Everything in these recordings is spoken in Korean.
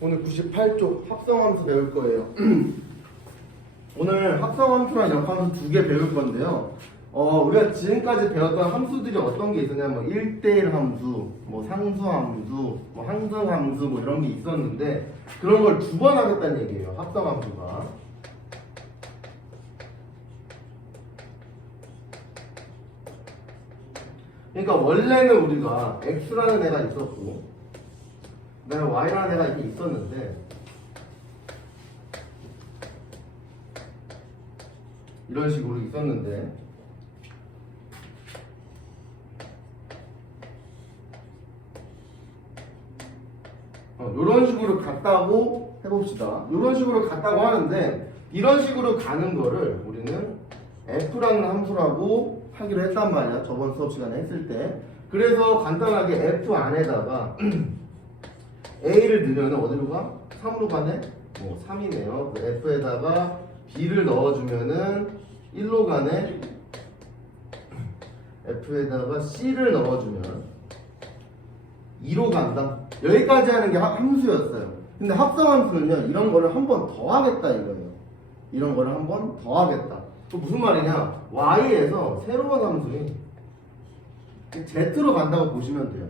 오늘 98쪽 합성함수 배울 거예요. 오늘 합성함수랑 역함수 두 개 배울 건데요. 우리가 지금까지 배웠던 함수들이 어떤 게 있었냐면 1대1 함수, 상수함수, 항등함수 이런 게 있었는데 그런 걸 두 번 하겠다는 얘기예요. 합성함수가. 그러니까 원래는 우리가 x라는 애가 있었고 그다음에 y라는 애가 이렇게 있었는데 이런 식으로 있었는데 이런 식으로 갔다고 해봅시다. 이런 식으로 갔다고 하는데 이런 식으로 가는 거를 우리는 f라는 함수라고 하기로 했단 말이야. 저번 수업 시간에 했을 때. 그래서 간단하게 f 안에다가 a를 넣으면 어디로 가? 3으로 가네? 3이네요. 그 f에다가 b를 넣어주면은 1로 가네? f에다가 c를 넣어주면 2로 간다. 여기까지 하는 게 함수였어요. 근데 합성함수는요, 이런 거를 한 번 더 하겠다 이거예요. 이런 거를 한 번 더 하겠다. 또 무슨 말이냐? y에서 새로운 함수인 z로 간다고 보시면 돼요.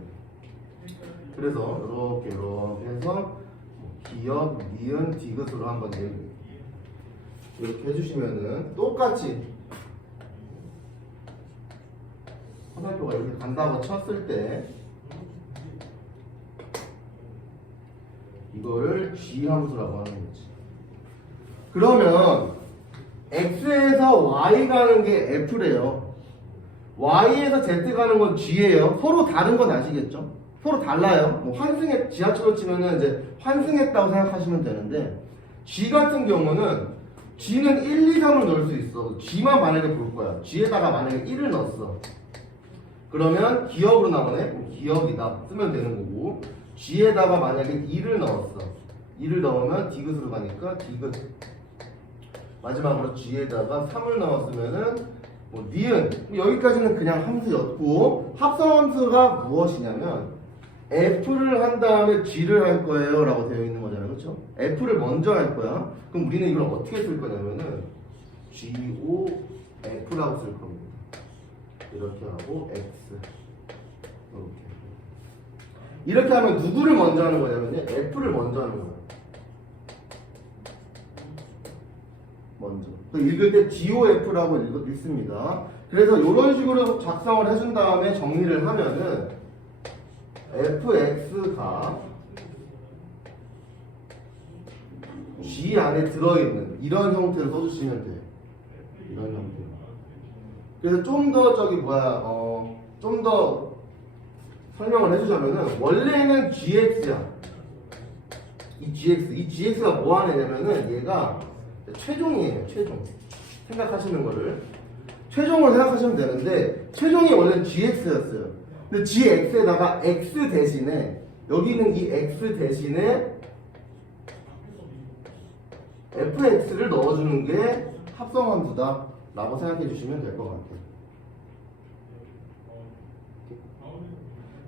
그래서 이렇게 해서 기역, 니은, 디귿으로 한번 이렇게 해주시면은 똑같이 화살표가 이렇게 간다고 쳤을 때 이걸 g 함수라고 하는 거지. 그러면 x에서 y 가는 게 f래요. y에서 z 가는 건 g예요. 서로 다른 건 아시겠죠? 서로 달라요. 지하철로 치면은 이제 환승했다고 생각하시면 되는데 g 같은 경우는 g는 1, 2, 3을 넣을 수 있어. g만 만약에 볼 거야. g에다가 만약에 1을 넣었어. 그러면 기역으로 나오네. 그럼 기역이다 쓰면 되는 거고 g에다가 만약에 2를 넣었어. 2를 넣으면 디귿으로 가니까 디귿. 마지막으로 g에다가 3을 넣었으면은 니은. 여기까지는 그냥 함수였고 합성함수가 무엇이냐면 f를 한 다음에 g를 할 거예요 라고 되어 있는 거잖아요. 그렇죠? f를 먼저 할 거야. 그럼 우리는 이걸 어떻게 쓸 거냐면은 GOF라고 쓸 겁니다. 이렇게 하고 x 이렇게 하면 누구를 먼저 하는 거냐면요, f를 먼저 하는 거예요. 먼저. 또 읽을 때 GOF라고 읽습니다. 그래서 이런 식으로 작성을 해준 다음에 정리를 하면은 fx가 g 안에 들어있는 이런 형태로 써주시면 돼요. 이런 형태로. 그래서 좀 더 좀 더 설명을 해주자면은 원래는 gx야. 이 gx가 뭐 하는 애냐면은 얘가 최종이에요. 최종. 생각하시는 거를 최종으로 생각하시면 되는데 최종이 원래 gx였어요. 근데 gx에다가 x 대신에 여기 있는 이 x 대신에 fx를 넣어주는 게 합성함수다 라고 생각해 주시면 될 것 같아요.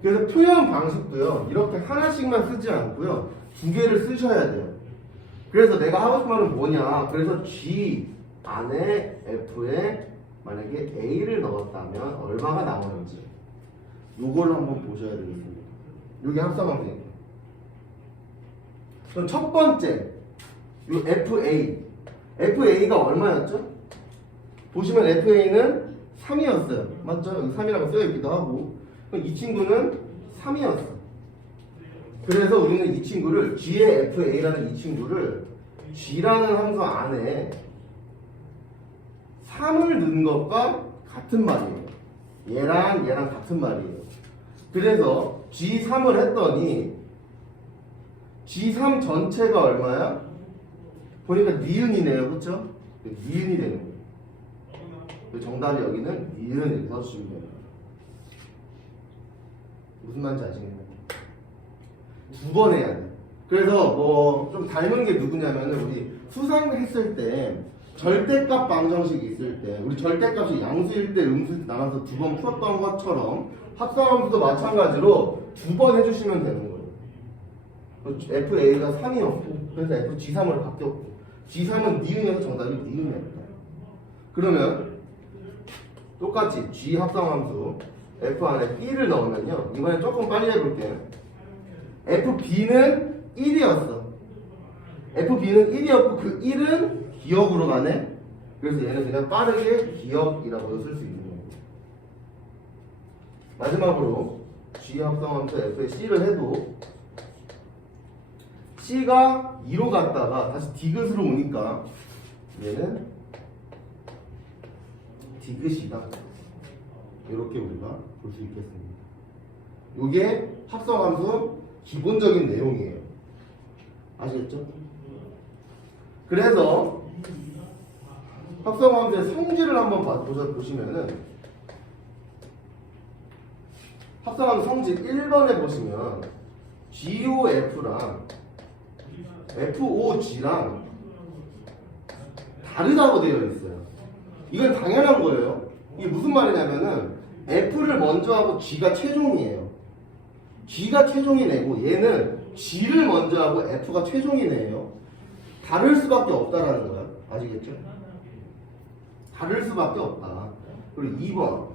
그래서 표현 방식도요, 이렇게 하나씩만 쓰지 않고요, 두 개를 쓰셔야 돼요. 그래서 내가 하고 싶은 말은 뭐냐, 그래서 g 안에 f에 만약에 a를 넣었다면 얼마가 나오는지 요걸 한번 보셔야 되겠습니다. 요게 합성함수예요. 그럼 첫 번째 요 FA가 얼마였죠? 보시면 FA는 3이었어요. 맞죠? 여기 3이라고 쓰여있기도 하고. 그럼 이 친구는 3이었어. 그래서 우리는 이 친구를 G의 FA라는 이 친구를 G라는 함수 안에 3을 넣은 것과 같은 말이에요. 얘랑 같은 말이에요. 그래서 G3을 했더니 G3 전체가 얼마야? 보니까 니은이네요. 그렇죠? 니은이 되는 거예요. 정답이 여기는 니은 이렇게 써주시면 돼요. 무슨 말인지 아시겠나요? 두 번 해야 돼. 그래서 좀 닮은 게 누구냐면 우리 수상했을 때 절대값 방정식이 있을 때 우리 절대값이 양수일 때 음수일 때 나눠서 두 번 풀었던 것처럼 합성함수도 마찬가지로 두 번 해주시면 되는 거예요. FA가 3이었고 그래서 FG3으로 바뀌었고 G3은 니은이어서 정답이 니은이었다. 그러면 똑같이 G 합성함수 F 안에 B를 넣으면요 이번엔 조금 빨리 해볼게요. FB는 1이었어. FB는 1이었고 그 1은 기억으로 가네. 그래서 얘는 그냥 빠르게 기억이라고도 쓸 수 있는 거예요. 마지막으로 G 합성함수 F의 C를 해도 C가 2로 갔다가 다시 디귿으로 오니까 얘는 디귿이다. 이렇게 우리가 볼 수 있겠습니다. 이게 합성함수 기본적인 내용이에요. 아시겠죠? 그래서 합성함수의 성질을 한번 보시면은 합성함수 성질 1번에 보시면 GOF랑 FOG랑 다르다고 되어 있어요. 이건 당연한 거예요. 이게 무슨 말이냐면은 F를 먼저 하고 G가 최종이에요. G가 최종이 내고 얘는 G를 먼저 하고 F가 최종이 내요. 다를 수밖에 없다라는 거야. 아시겠죠? 다를 수밖에 없다. 그리고 2번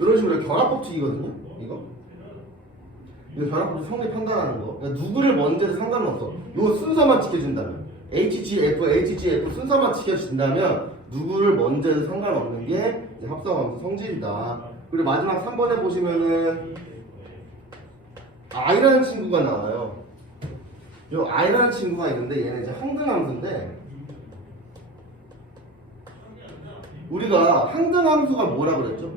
이런 식으로 결합법칙이거든요. 이거 결합법칙 성립 판단하는 거. 그러니까 누구를 먼저 해도 상관은 없어. 요 순서만 지켜준다면 HGF 순서만 지켜진다면 누구를 먼저 해도 상관없는 게 이제 합성함수 성질이다. 그리고 마지막 3번에 보시면은 I라는 친구가 나와요. 요 I라는 친구가 있는데 얘는 이제 항등함수인데 우리가 항등함수가 뭐라 그랬죠?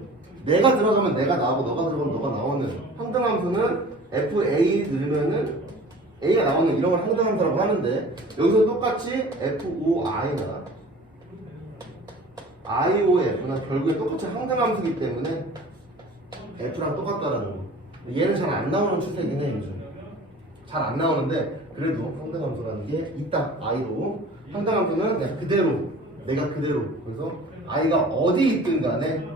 내가 들어가면 내가 나오고 너가 들어가면 너가 나오는 항등함수는 FA 넣으면은 A가 나오는 이런 걸 항등함수라고 하는데 여기서 똑같이 FOI나 IOF나 결국에 똑같이 항등함수이기 때문에 F랑 똑같다라는 거. 얘는 잘 안 나오는 추세긴 해 요즘. 잘 안 나오는데 그래도 항등함수라는 게 있다. I로 항등함수는 그냥 그대로 내가 그대로 그래서 I가 어디 있든 간에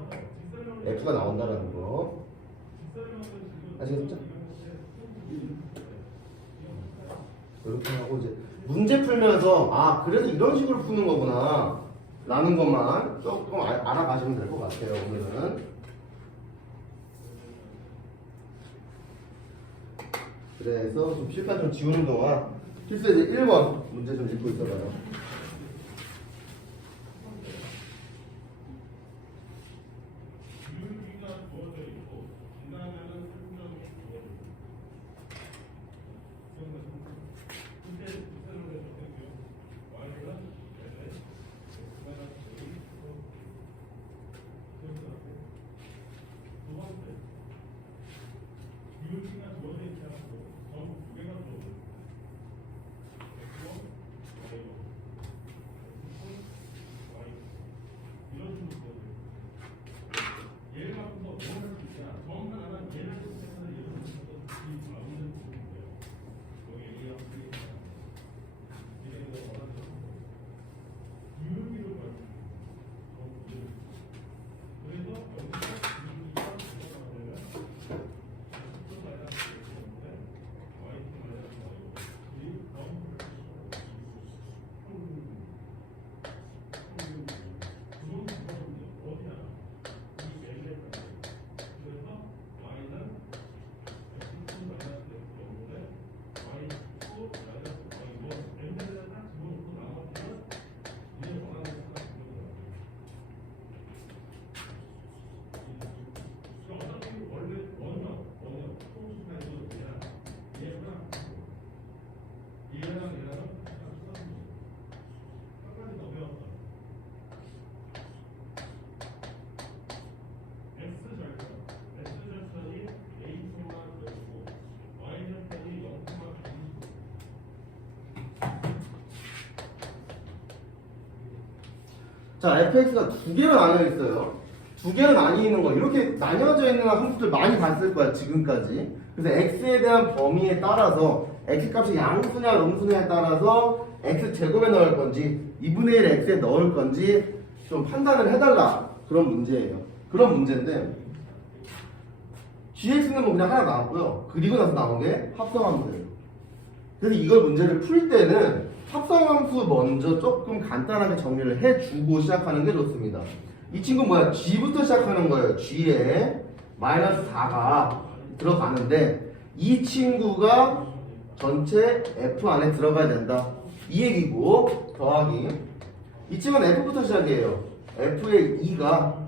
F가 나온다는 거 아시겠죠? 이렇게 하고 이제 문제 풀면서 아 그래서 이런 식으로 푸는 거구나 라는 것만 조금 알아가시면 될 것 같아요. 오늘은 그래서 좀 실판 좀 지우는 동안 필수 이제 1번 문제 좀 읽고 있어봐요. 자, fx가 두 개로 나뉘어 있어요. 두 개로 나뉘어 있는 거 이렇게 나뉘어져 있는 함수들 많이 봤을 거야 지금까지. 그래서 x에 대한 범위에 따라서 x값이 양수냐 음수냐에 따라서 x제곱에 넣을 건지 2분의 1 x에 넣을 건지 좀 판단을 해달라. 그런 문제예요. 그런 문제인데 gx는 뭐 그냥 하나 나왔고요. 그리고 나서 나온 게 합성함수예요. 그래서 이걸 문제를 풀 때는 합성함수 먼저 조금 간단하게 정리를 해주고 시작하는 게 좋습니다. 이 친구 뭐야? g부터 시작하는 거예요. g에 마이너스 4가 들어가는데 이 친구가 전체 f 안에 들어가야 된다. 이 얘기고 더하기 이 친구는 f부터 시작이에요. f의 2가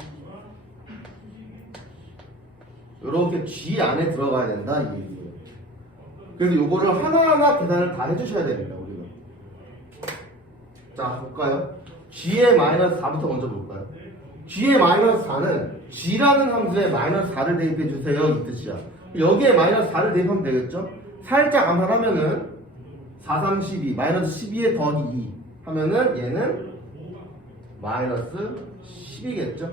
이렇게 g 안에 들어가야 된다. 이 얘기예요. 그래서 요거를 하나하나 계산을 다 해주셔야 됩니다. 우리가. 자 볼까요? g의 마이너스 4부터 먼저 볼까요? g의 마이너스 4는 g라는 함수에 마이너스 4를 대입해 주세요. 이 뜻이야. 여기에 마이너스 4를 대입하면 되겠죠? 살짝 암산하면은 4, 3, 12 마이너스 12에 더하기 2 하면은 얘는 마이너스 10이겠죠?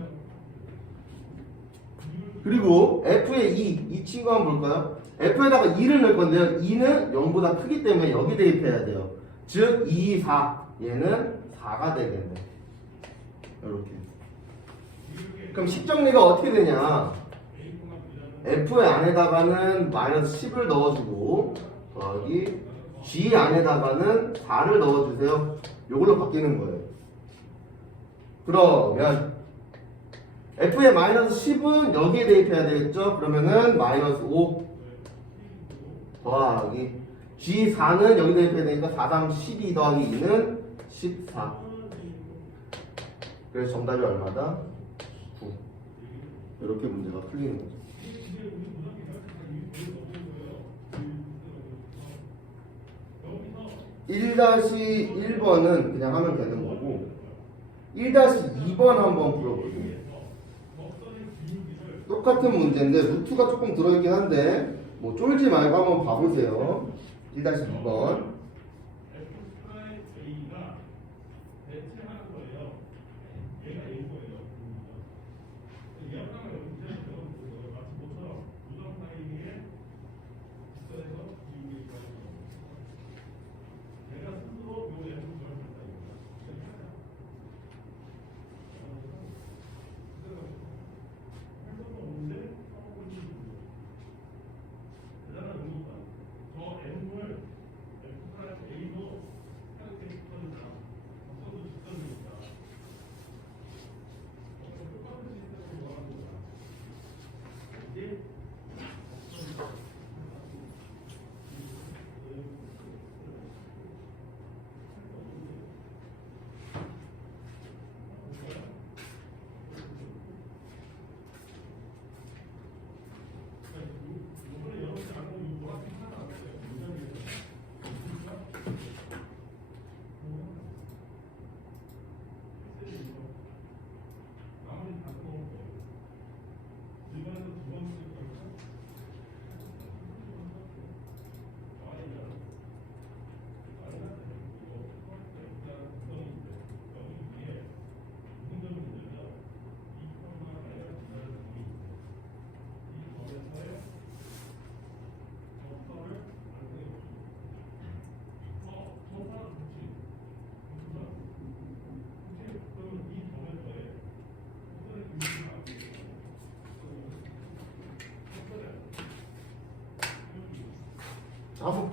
그리고 f의 2, 이 친구 한번 볼까요? f에다가 2를 넣을 건데요. 2는 0보다 크기 때문에 여기 대입해야 돼요. 즉 2, 4 얘는 4가 되겠네. 이렇게. 그럼 식정리가 어떻게 되냐? f의 안에다가는 마이너스 10을 넣어주고 더하기 g 안에다가는 4를 넣어주세요. 요걸로 바뀌는 거예요. 그러면 f의 마이너스 10은 여기에 대입해야 되겠죠? 그러면은 마이너스 5 더하기 g4는 여기 대입해야 되니까 4, 3, 12 더하기 2는 14. 그래서 정답이 얼마다? 9. 이렇게 문제가 풀리는 거죠. (1-1번은) 그냥 하면 되는 거고 1-2번 한번 풀어볼게요. 똑같은 문제인데 루트가 조금 들어있긴 한데 뭐 쫄지 말고 한번 봐보세요. 1-2번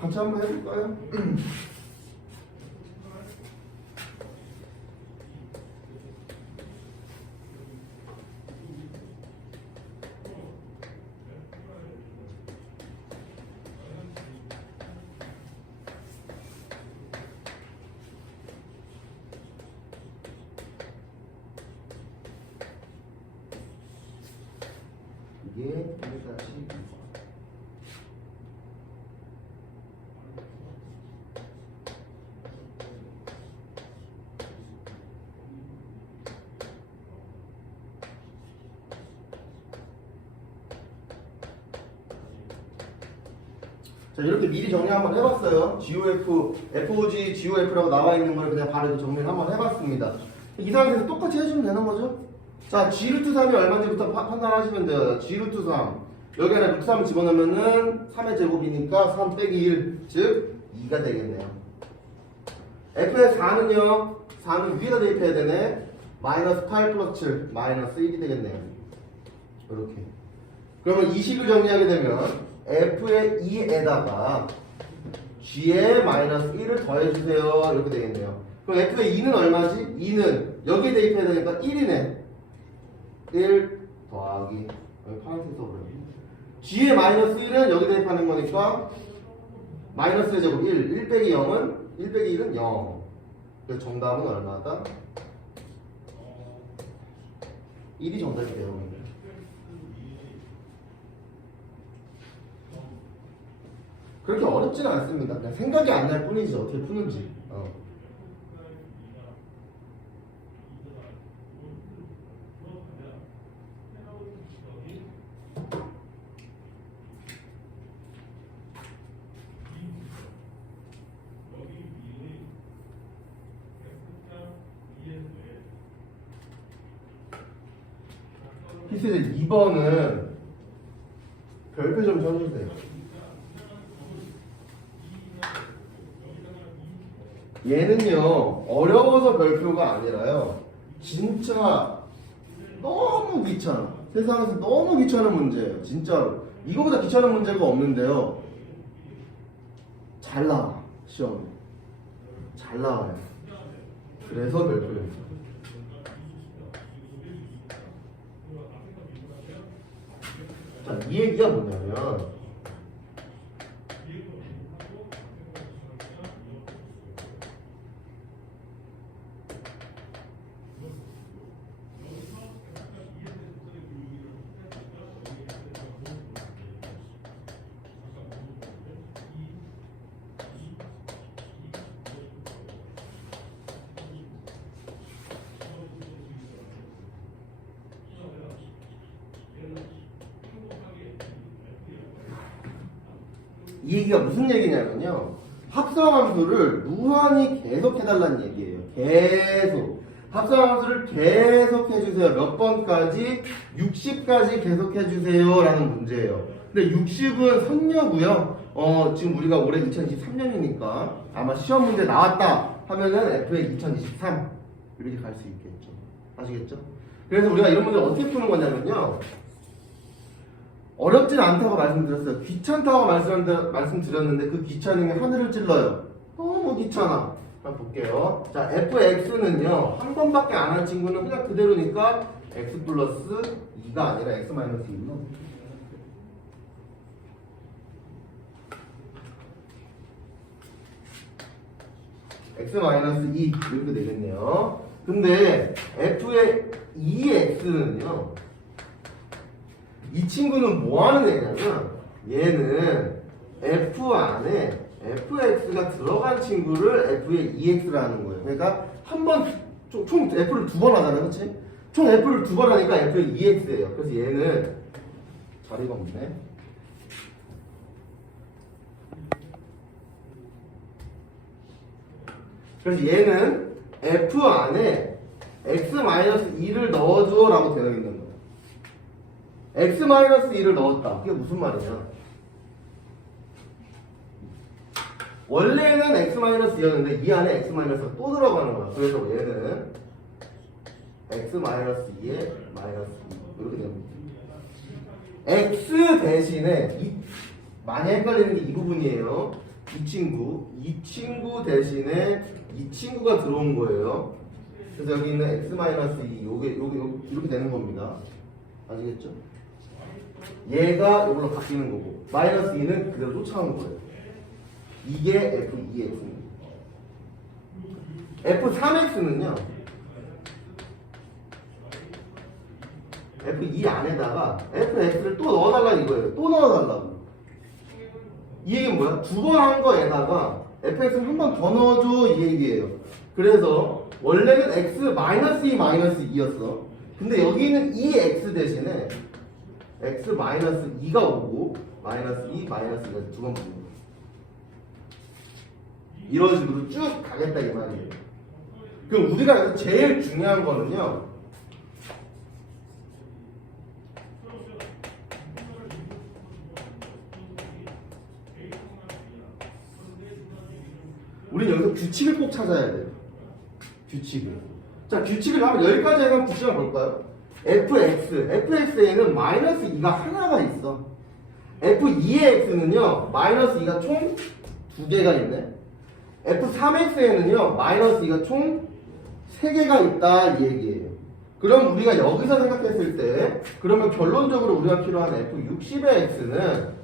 같이 한번 해볼까요? 이게 1-2번. 자, 이렇게 미리 정리 한번 해봤어요. GOF, FOG, GOF라고 나와 있는 걸 그냥 바로 정리를 한번 해봤습니다. 이 상태에서 똑같이 해주면 되는 거죠? 자, G루트 3이 얼마인지부터 판단하시면 돼요. G루트 3. 여기 안에 루트 3 집어넣으면은 3의 제곱이니까 3 빼기 1, 즉 2가 되겠네요. f의 4는요, 4는 위에다 대입해야 되네. 마이너스 8 플러스 7, 마이너스 1이 되겠네요. 이렇게. 그러면 이 식을 정리하게 되면 f의 2에다가 g의 마이너스 1을 더해주세요. 이렇게 되겠네요. 그럼 f의 2는 얼마지? 2는 여기에 대입해야 되니까 1이네. 1 더하기 여기 파란색 써버렸네. g의 마이너스 1은 여기 대입하는 거니까 마이너스의 제곱 1 빼기 0은 1 빼기 1은 0. 그래서 정답은 얼마다? 1이 정답이 돼요. 그렇게 어렵지는 않습니다. 그냥 생각이 안 날 뿐이지 어떻게 푸는지. 피스들 2번은 별표 좀 쳐주세요. 얘는요 어려워서 별표가 아니라요 진짜 너무 귀찮아. 세상에서 너무 귀찮은 문제예요. 진짜로 이거보다 귀찮은 문제가 없는데요 잘 나와. 시험에 잘 나와요. 그래서 별표예요. 자, 이 얘기가 뭐냐면 이 얘기가 무슨 얘기냐면요 합성함수를 무한히 계속 해달라는 얘기예요. 계속 합성함수를 계속 해주세요. 몇 번까지? 60까지 계속 해주세요 라는 문제예요. 근데 60은 선녀고요. 지금 우리가 올해 2023년이니까 아마 시험 문제 나왔다 하면은 F의 2023 이렇게 갈 수 있겠죠. 아시겠죠? 그래서 우리가 이런 문제를 어떻게 푸는 거냐면요 어렵진 않다고 말씀드렸어요. 귀찮다고 말씀드렸는데 그 귀찮음이 하늘을 찔러요. 너무 귀찮아. 한번 볼게요. 자, fx는요 한 번밖에 안 한 친구는 그냥 그대로니까 x 플러스 2가 아니라 x 마이너스 2로 x 마이너스 2 이렇게 되겠네요. 근데 f의 2x는요 이 친구는 뭐 하는 애냐면 얘는 f 안에 fx가 들어간 친구를 f의 2x라는 거예요. 그러니까 한 번 총 f를 두 번 하잖아요. 그렇지? 총 f를 두 번 하니까 f의 2x예요. 그래서 얘는 자리가 없네. 그래서 얘는 f 안에 x-2를 넣어줘 라고 되어 있는 거예요. x-2를 넣었다. 그게 무슨 말이냐? 원래는 x-2였는데 이 안에 x-가 또 들어가는 거야. 그래서 얘는 x-2에 마이너스 2 이렇게 됩니다. x 대신에 많이 헷갈리는 게 이 부분이에요. 이 친구 대신에 이 친구가 들어온 거예요. 그래서 여기 있는 x-2 요게 이렇게 되는 겁니다. 아시겠죠? 얘가 이걸로 바뀌는 거고 마이너스 2는 그대로 쫓아온 거예요. 이게 F2X입니다. F3X는요 F2 안에다가 FX를 또 넣어달라 이거예요. 또 넣어달라고. 이 얘기는 뭐야? 두 번 한 거에다가 FX를 한 번 더 넣어줘 이 얘기예요. 그래서 원래는 X-2 마이너스 2였어. 근데 여기는 이 X 대신에 X-2가 오고 마이너스 2 마이너스 2가 두 번 붙는 거예요. 이런 식으로 쭉 가겠다 이 말이에요. 그럼 우리가 여기서 제일 중요한 거는요 우린 여기서 규칙을 꼭 찾아야 돼요. 규칙을. 자, 규칙을 한번 여기까지 해서 규칙을 한번 볼까요? fx에는 마이너스 2가 하나가 있어. f2의 x는요, 마이너스 2가 총 2개가 있네. f3x에는요, 마이너스 2가 총 3개가 있다, 이 얘기예요. 그럼 우리가 여기서 생각했을 때, 그러면 결론적으로 우리가 필요한 f60의 x는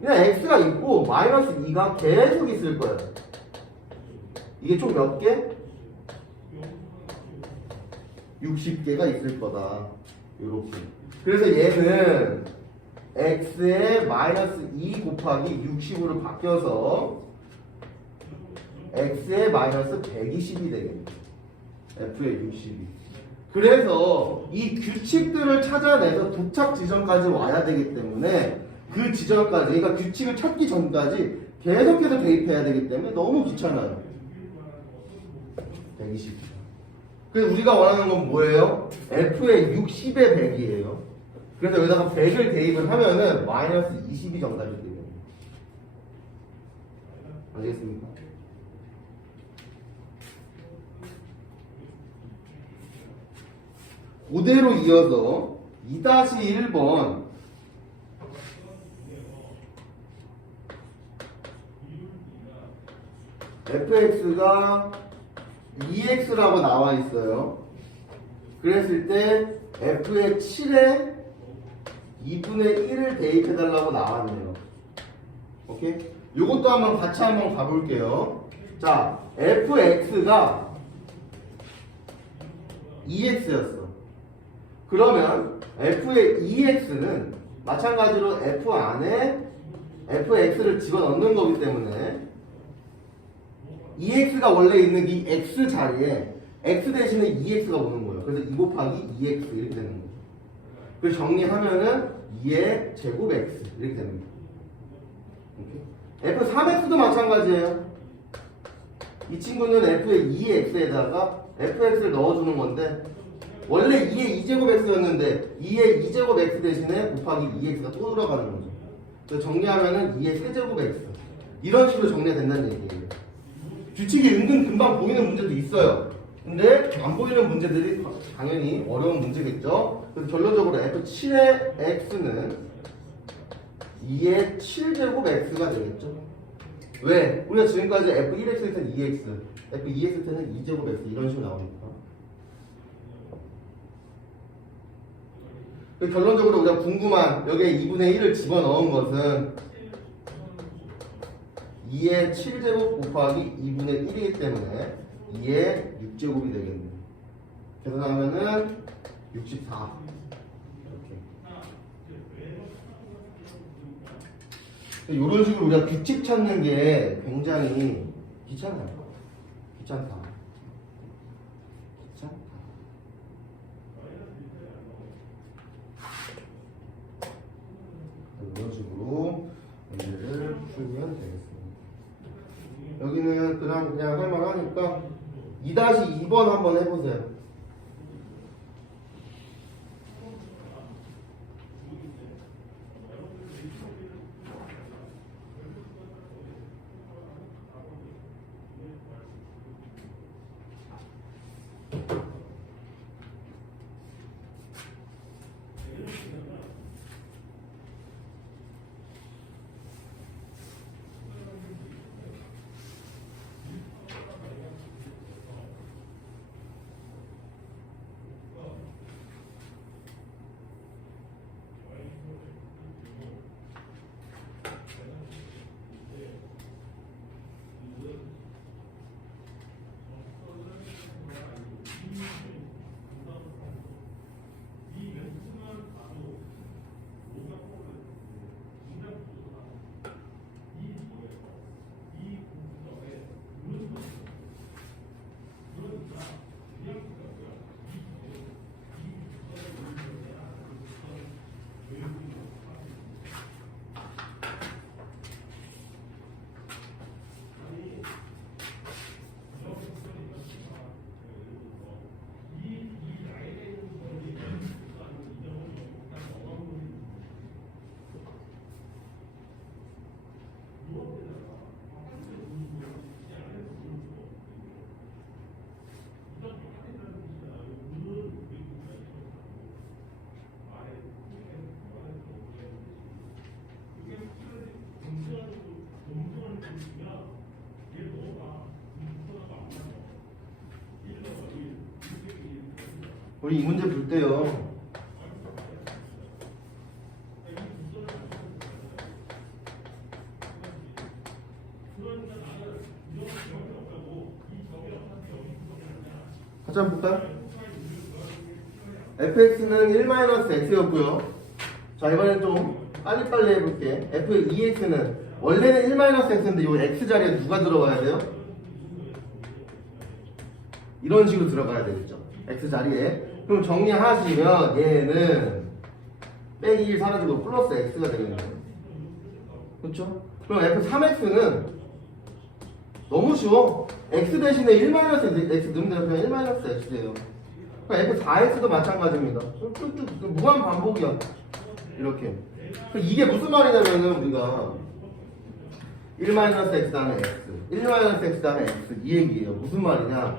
그냥 x가 있고, 마이너스 2가 계속 있을 거예요. 이게 총 몇 개? 60개가 있을 거다. 요렇게. 그래서 얘는 x의 마이너스 2 곱하기 60으로 바뀌어서 x의 마이너스 120이 되겠네. f의 60이. 그래서 이 규칙들을 찾아내서 도착 지점까지 와야 되기 때문에 그 지점까지, 그러니까 규칙을 찾기 전까지 계속해서 대입해야 되기 때문에 너무 귀찮아요. 120. 그래서 우리가 원하는 건 뭐예요? f의 60의 100이에요. 그래서 여기다가 100을 대입을 하면은 마이너스 20이 정답이 돼요. 아시겠습니까? 그대로 이어서 2-1번 fx가 2x라고 나와 있어요. 그랬을 때 f의 7에 2분의 1을 대입해 달라고 나왔네요. 오케이? 요것도 한번 가볼게요. 자, fx가 2x였어. 그러면 f의 2x는 마찬가지로 f 안에 fx를 집어넣는 거기 때문에 2x가 원래 있는 이 x 자리에 x 대신에 2x가 오는 거예요. 그래서 2 곱하기 2x 이렇게 되는 거예요. 그래서 정리하면은 2의 제곱 x 이렇게 됩니다. f3x도 마찬가지예요. 이 친구는 f의 2x에다가 fx를 넣어주는 건데 원래 2의 2제곱 x였는데 2의 2제곱 x 대신에 곱하기 2x가 또 들어가는 거죠. 그래서 정리하면은 2의 세제곱 x 이런 식으로 정리가 된다는 얘기예요. 규칙이 은근 금방 보이는 문제도 있어요. 근데 안 보이는 문제들이 당연히 어려운 문제겠죠. 그래서 결론적으로 f7의 x는 2의 7제곱 x가 되겠죠. 왜? 우리가 지금까지 f1x일 때는 2x, f2x일 때는 2제곱 x 이런 식으로 나오니까. 결론적으로 우리가 궁금한 여기에 2분의 1을 집어넣은 것은 2의 7제곱 곱하기 2분의 1이기 때문에 2의 6제곱이 되겠네요. 계산하면은 64. 이렇게. 이런 식으로 우리가 규칙 찾는 게 굉장히 귀찮아요. 귀찮다. 이런 식으로 문제를 풀면 되겠습니다. 여기는 그냥 할만하니까 2-2번 한번 해보세요. 우리 이 문제 볼 때요. 같이 한번 볼까요? fx는 1-x였고요. 자, 이번엔 좀 빨리빨리 해볼게. f2x는 원래는 1-x인데 이 x 자리에 누가 들어가야 돼요? 이런 식으로 들어가야 되겠죠. x 자리에. 그럼 정리하시면 얘는 빼기 1 사라지고 플러스 x가 되겠네요. 그렇죠? 그럼 f3x는 너무 쉬워. x 대신에 1-x 넣으면 그냥 1-x 돼요. F4x도 마찬가지입니다. 쭉쭉 무한 반복이야. 이렇게. 이게 무슨 말이냐면은 우리가 1-x 다음에 x, 1-x 다음에 x 이 얘기예요. 무슨 말이냐?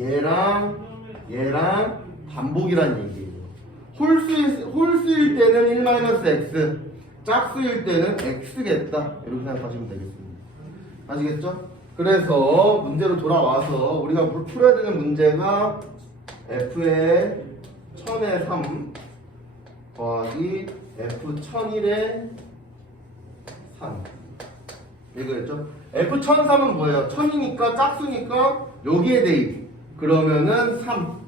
얘랑 반복이란 얘기예요. 홀수일 때는 1-x, 짝수일 때는 x겠다. 이렇게 생각하시면 되겠습니다. 아시겠죠? 그래서 문제로 돌아와서 우리가 풀어야 되는 문제가 f의 1000의 3 더하기 f 1001의 3 이거였죠? f 1003은 뭐예요? 1000이니까 짝수니까 여기에 대입 그러면은 3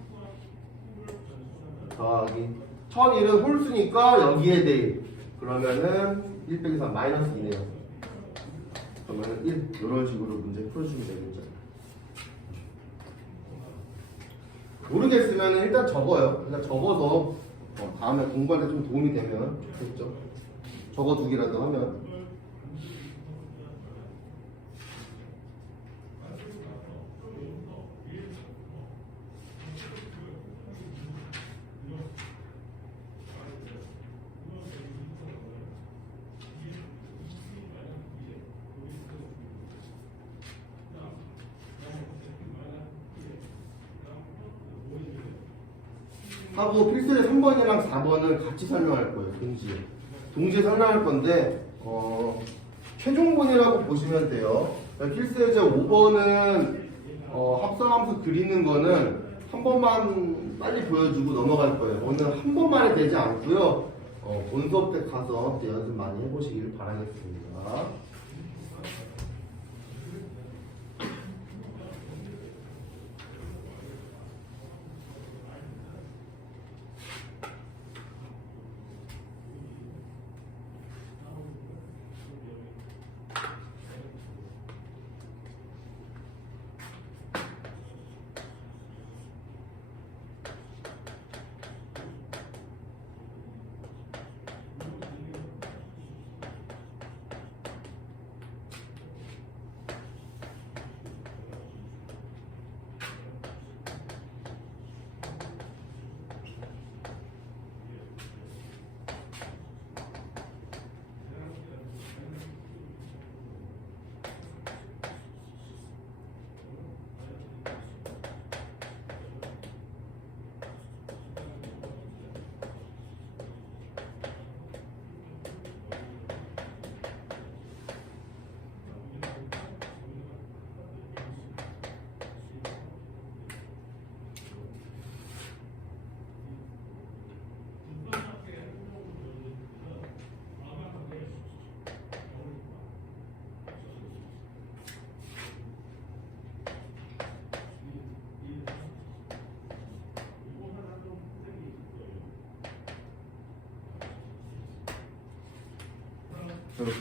더하기 1001은 홀수니까 여기에 대입 그러면은 1 빼기 3 마이너스 2네요. 그러면은 1 이런 식으로 문제 풀어주면 되겠죠. 모르겠으면 일단 적어요. 일단 적어서 다음에 공부할 때 좀 도움이 되면 좋겠죠. 적어두기라도 하면. 하고 필수의 3번이랑 4번을 같이 설명할 거예요. 동시에 설명할 건데 최종본이라고 보시면 돼요. 필수의 제 5번은 합성함수 그리는 거는 한 번만 빨리 보여주고 넘어갈 거예요. 오늘 한 번만에 되지 않고요. 본 수업 때 가서 연습 많이 해보시길 바라겠습니다. 그래서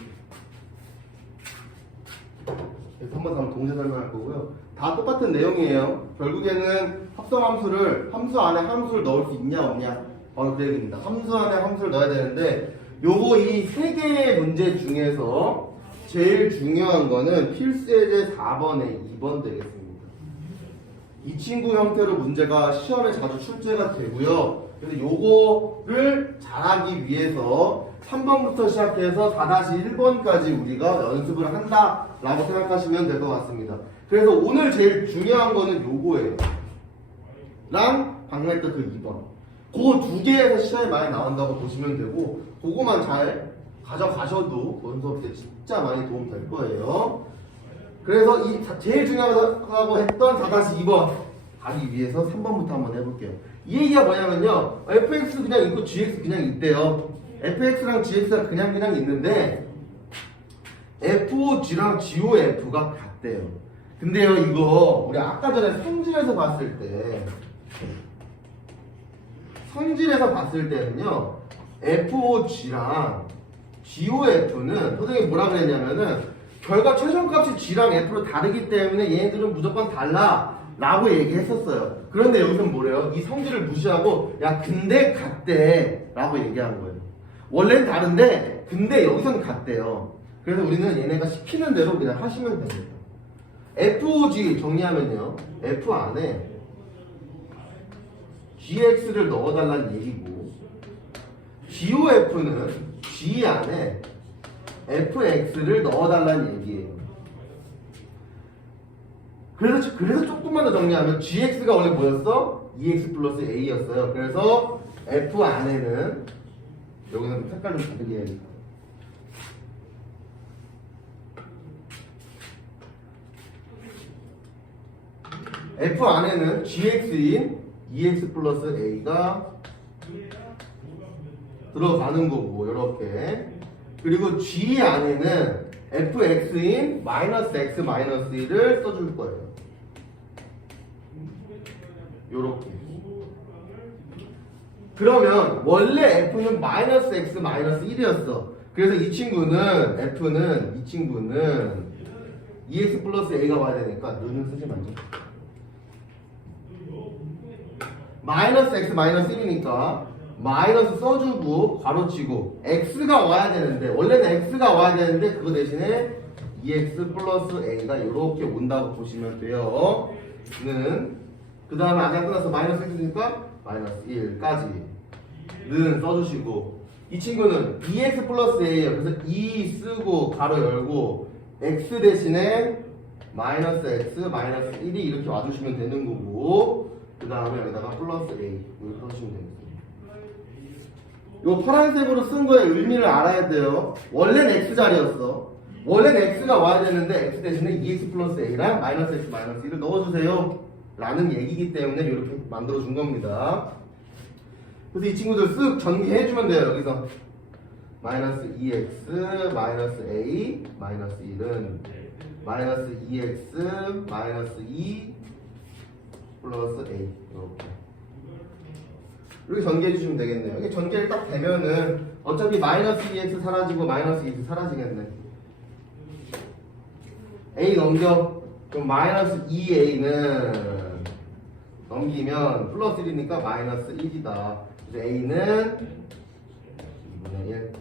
한번 더 동시에 설명할 거고요. 다 똑같은 내용이에요. 결국에는 합성함수를 함수 안에 함수를 넣을 수 있냐 없냐 바로 그 얘기입니다. 함수 안에 함수를 넣어야 되는데 요거 이 세 개의 문제 중에서 제일 중요한 거는 필수예제 4번에 2번 되겠습니다. 이 친구 형태로 문제가 시험에 자주 출제가 되고요. 그래서 요거를 잘하기 위해서 3번부터 시작해서 4-1번까지 우리가 연습을 한다라고 생각하시면 될 것 같습니다. 그래서 오늘 제일 중요한 거는 요거예요. 랑 방금 했던 그 2번. 그 두 개에서 시간이 많이 나온다고 보시면 되고 그거만 잘 가져가셔도 본 수업 때 진짜 많이 도움 될 거예요. 그래서 이 제일 중요하다고 했던 4-2번 가기 위해서 3번부터 한번 해볼게요. 이 얘기가 뭐냐면요, fx 그냥 있고 gx 그냥 있대요. fx랑 gx가 그냥 있는데 FOG랑 GOF가 같대요. 근데요, 이거 우리 아까 전에 성질에서 봤을 때는요, FOG랑 GOF는 선생님이 뭐라 그랬냐면은 결과 최종값이 G랑 F로 다르기 때문에 얘네들은 무조건 달라 라고 얘기했었어요. 그런데 여기서는 뭐래요? 이 성질을 무시하고 야 근데 같대 라고 얘기한 거예요. 원래는 다른데 근데 여기서는 같대요. 그래서 우리는 얘네가 시키는 대로 그냥 하시면 됩니다. FOG 정리하면요, F 안에 GX를 넣어달라는 얘기고, GOF는 G 안에 FX를 넣어달라는 얘기예요. 그래서 조금만 더 정리하면 GX가 원래 뭐였어? EX 플러스 A였어요. 그래서 F 안에는 여기는 색깔 좀 다르게 해야겠다. F 안에는 GX인 EX 플러스 A가 들어가는 거고, 이렇게. 그리고 G 안에는 fx인 마이너스 x 마이너스 1을 써줄 거예요. 요렇게. 그러면 원래 f는 마이너스 x 마이너스 1이었어. 그래서 이 친구는 ex 플러스 a가 와야 되니까 너는 쓰지 말자. 마이너스 x 마이너스 1이니까 마이너스 써주고 가로치고 x가 와야 되는데, 원래는 x가 와야 되는데 그거 대신에 ex 플러스 a가 이렇게 온다고 보시면 돼요. 그 다음에 아직 안 끝나서 마이너스 x니까 마이너스 1까지 는 써주시고, 이 친구는 ex 플러스 a예요. 그래서 e 쓰고 가로 열고 x 대신에 마이너스 x 마이너스 1이 이렇게 와주시면 되는 거고, 그 다음에 여기다가 플러스 a 이렇게 써주시면 됩니다. 요 파란색으로 쓴 거의 의미를 알아야 돼요. 원래는 x자리였어. 원래는 x가 와야 되는데 x 대신에 ex 플러스 a랑 마이너스 x 마이너스 1을 넣어주세요 라는 얘기이기 때문에 이렇게 만들어준 겁니다. 그래서 이 친구들 쓱 전개해주면 돼요. 여기서 마이너스 ex 마이너스 a 마이너스 1은 마이너스 ex 마이너스 2 플러스 a 이렇게 전개해 주시면 되겠네요. 이렇게 전개를 딱 되면은 어차피 마이너스 2x 사라지고 마이너스 2x 사라지겠네. a 넘겨. 그럼 마이너스 2a는 넘기면 플러스 1이니까 마이너스 1이다. 그래서 a는 2분의 1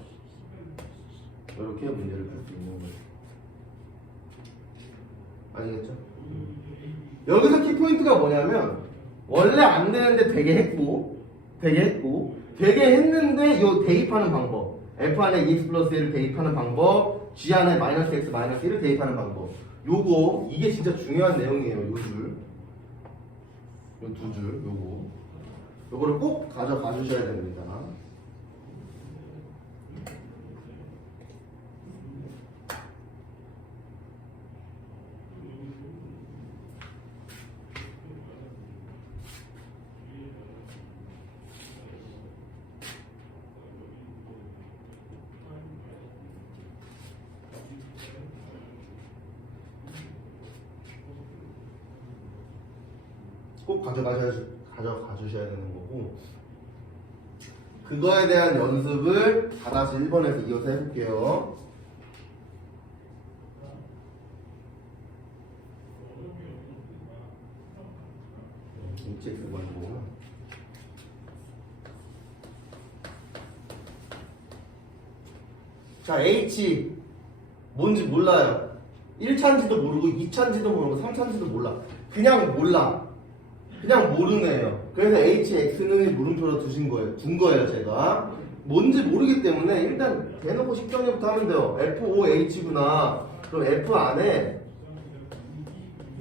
이렇게 문제를 풀 수 있는 거예요. 아시겠죠? 여기서 키포인트가 뭐냐면 원래 안 되는데 되게 했고 되게 했는데 요 대입하는 방법, f 안에 ex 플러스 1을 대입하는 방법, g 안에 마이너스 x 마이너스 1을 대입하는 방법, 요거 이게 진짜 중요한 내용이에요. 요 두 줄 요거를 꼭 가져가 주셔야 됩니다. 꼭 가져가 주셔야 되는 거고, 그거에 대한 연습을 4-1번에서 이어서 해볼게요. HX 말고 자, H 뭔지 몰라요. 1차인지도 모르고 2차인지도 모르고 3차인지도 몰라. 그냥 몰라. 그냥 모르네요. 그래서 HX는 물음표로 둔 거예요, 제가. 뭔지 모르기 때문에 일단 대놓고 식정리부터 하면 돼요. FOH구나. 그럼 F 안에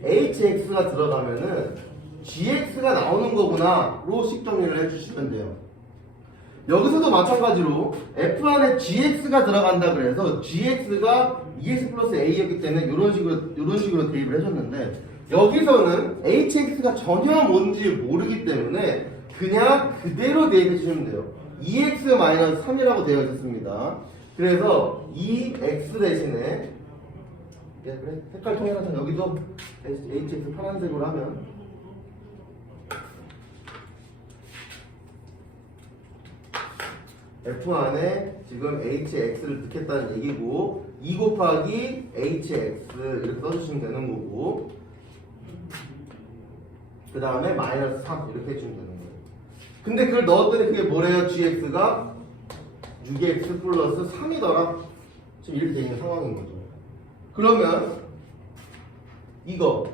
HX가 들어가면은 GX가 나오는 거구나로 식정리를 해주시면 돼요. 여기서도 마찬가지로 f 안에 gx가 들어간다 그래서 gx가 ex 플러스 a였기 때문에 이런 식으로 대입을 해줬는데 여기서는 hx가 전혀 뭔지 모르기 때문에 그냥 그대로 대입해 주시면 돼요. 2x-3이라고 되어 있었습니다. 그래서 이 x 대신에 그래 색깔 통일해서 여기도 hx 파란색으로 하면 f 안에 지금 hx를 넣겠다는 얘기고 2 곱하기 hx 이렇게 써주시면 되는 거고 그 다음에 마이너스 3 이렇게 해주면 되는 거예요. 근데 그걸 넣었더니 그게 뭐래요? gx가 6x 플러스 3이더라. 지금 이렇게 되어 있는 상황인 거죠. 그러면 이거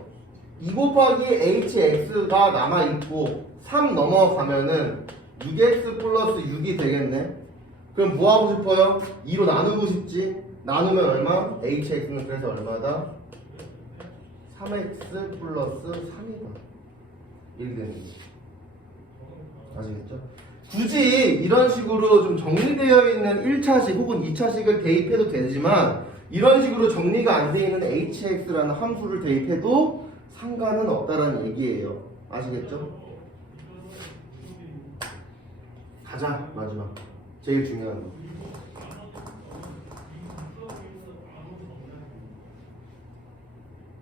2 곱하기 hx가 남아있고 3 넘어가면은 6x 플러스 6이 되겠네. 그럼 뭐 하고 싶어요? 2로 나누고 싶지? 나누면 얼마? hx는 그래서 얼마다? 3x 플러스 3이다. 이렇게 되는 거죠. 아시겠죠? 굳이 이런 식으로 좀 정리되어 있는 1차식 혹은 2차식을 대입해도 되지만 이런 식으로 정리가 안 되어 있는 hx라는 함수를 대입해도 상관은 없다라는 얘기예요. 아시겠죠? 가자, 마지막. 제일 중요한 거.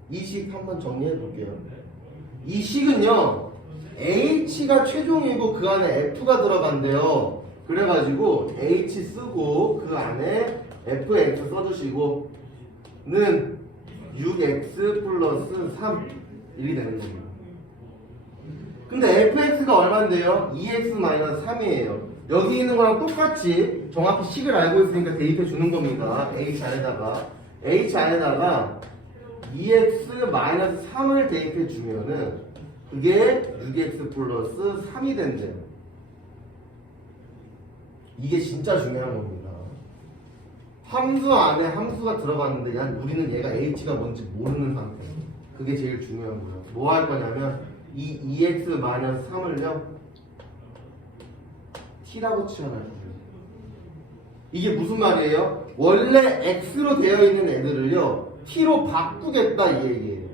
이 식 한번 정리해 볼게요. 이 식은요, h가 최종이고 그 안에 f가 들어간대요. 그래가지고 h 쓰고 그 안에 fx 써주시고 는 6x 플러스 3 이렇게 되는 겁니다. 근데 fx가 얼마인데요? 2x-3이에요. 여기 있는 거랑 똑같이 정확히 식을 알고 있으니까 대입해 주는 겁니다. h 안에다가 2x-3을 대입해 주면은 그게 6x 플러스 3이 된대요. 이게 진짜 중요한 겁니다. 함수 안에 함수가 들어갔는데 우리는 얘가 h가 뭔지 모르는 상태. 그게 제일 중요한 거예요. 뭐 할 거냐면 이 2x-3을요 t라고 치환할 거예요. 이게 무슨 말이에요? 원래 x로 되어 있는 애들을요 t로 바꾸겠다 이 얘기예요.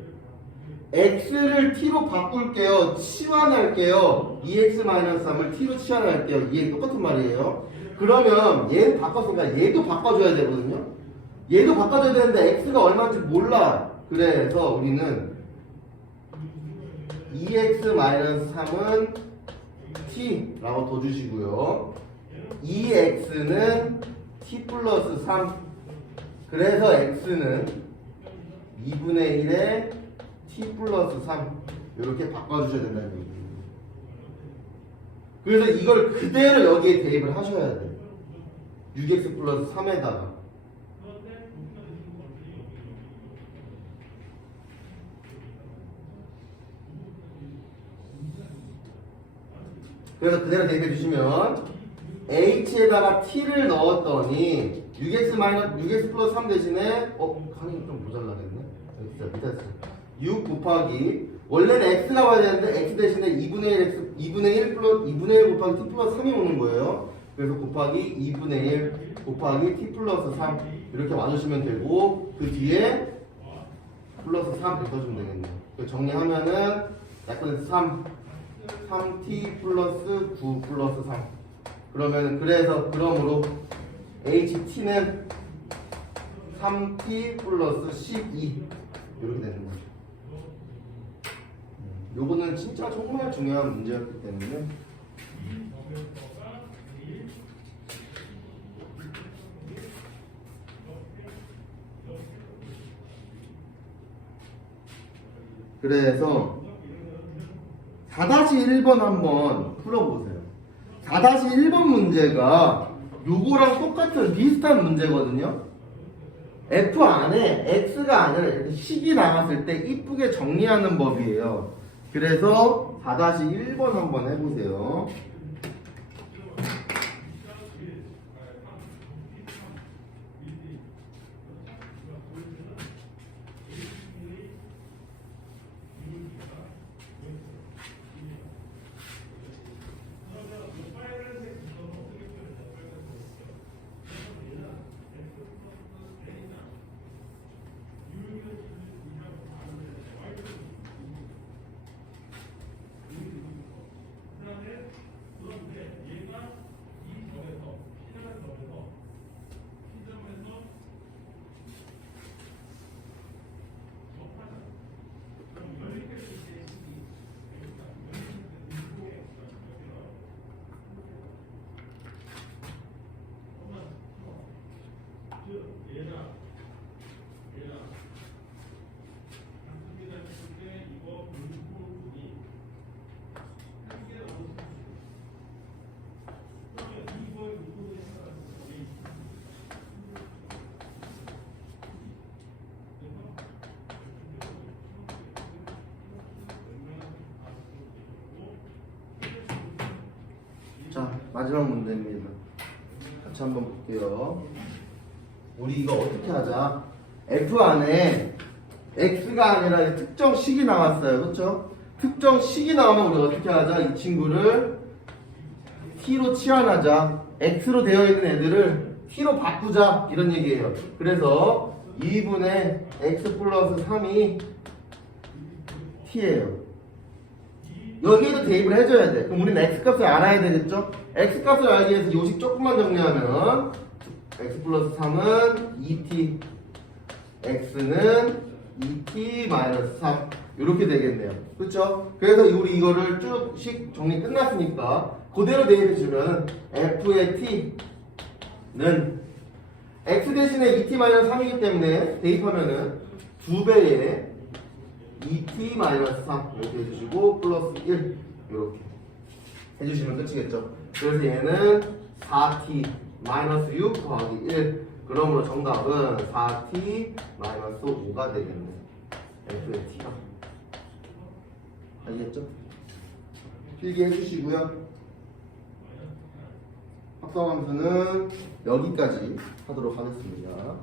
x를 t로 바꿀게요. 치환할게요. 2x-3을 t로 치환할게요. 이게 똑같은 말이에요. 그러면 얘는 바꿨으니까 얘도 바꿔줘야 되거든요. 얘도 바꿔줘야 되는데 x가 얼마인지 몰라. 그래서 우리는 2x-3은 t라고 둬주시고요. 2x는 t 플러스 3. 그래서 x는 2분의 1에 t 플러스 3 이렇게 바꿔주셔야 된다는 얘기예요. 그래서 이걸 그대로 여기에 대입을 하셔야 돼요. 6x 플러스 3에다가 그래서 그대로 대입해 주시면 h에다가 t를 넣었더니 6x 플러스 3 대신에 칸이 좀 모자라겠네. 밑에 6 곱하기 원래는 x 나와야 되는데 x 대신에 2분의 1 곱하기 t 플러스 3이 오는 거예요. 그래서 곱하기 2분의 1 곱하기 t 플러스 3 이렇게 와주시면 되고 그 뒤에 플러스 3 이렇게 써주면 되겠네요. 정리하면은 약분해서 3t 플러스 9 플러스 3 그러므로 ht는 3t 플러스 12 이렇게 되는 거죠. 요거는 진짜 정말 중요한 문제였기 때문에 그래서 4-1번 한번 풀어보세요. 4-1번 문제가 요거랑 똑같은 비슷한 문제거든요. F 안에 X가 아니라 이렇게 식이 나왔을 때 이쁘게 정리하는 법이에요. 그래서 4-1번 한번 해보세요. 마지막 문제입니다. 같이 한번 볼게요. 우리 이거 어떻게 하자? F 안에 X가 아니라 특정 식이 나왔어요. 그렇죠? 특정 식이 나오면 우리가 어떻게 하자? 이 친구를 T로 치환하자. X로 되어 있는 애들을 T로 바꾸자. 이런 얘기예요. 그래서 2분의 X 플러스 3이 T예요. 여기에도 대입을 해줘야 돼. 그럼 우리는 X값을 알아야 되겠죠? X값을 알기 위해서 요식 조금만 정리하면 X 플러스 3은 2T, X는 2T 마이너스 3 이렇게 되겠네요. 그렇죠? 그래서 우리 이거를 쭉씩 정리 끝났으니까 그대로 대입해주면 F의 T는 X 대신에 2T 마이너스 3이기 때문에 대입하면은 2배의 2T 마이너스 3 이렇게 해주시고 플러스 1 이렇게 해주시면 끝이겠죠. 그래서 얘는 4T 마이너스 6 더하기 1 그러므로 정답은 4T 마이너스 5가 되겠네. F의 T가 알겠죠? 필기 해주시고요. 합성함수는 여기까지 하도록 하겠습니다.